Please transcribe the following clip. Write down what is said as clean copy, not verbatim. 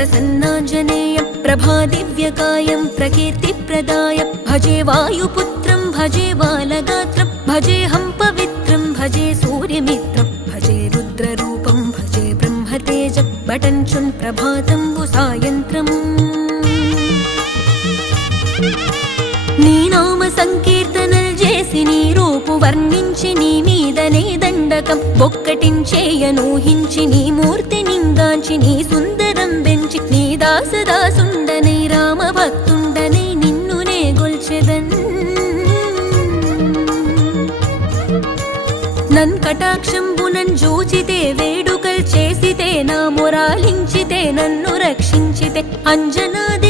प्रसन्नाञ्जनेयं प्रभादिव्यकायं प्रकीर्तिप्रदायं भजे वायुपुत्रं भजे बालगात्रं भजेऽहं पवित्रं भजे सूर्यमित्रं भजे रुद्ररूपं भजे ब्रह्मतेजं बटञ्चुन् प्रभातं सायन्त्रम् నీ నామ సంకీర్తనలు చేసి నీ రూపు వర్ణించి నీ మీదనే దండకం ఒక్కటించేయనూహించి నీ మూర్తి నింగాంచి నీ సుందరం పెంచి నీ దాసదాసుండనై రామ భక్తుండనై నిన్నునే గొల్చెదన్ నన్ కటాక్షంబునన్ జూచితే వేడుకల్ చేసితే నా మొరాలించితే నన్ను రక్షించితే అంజనాది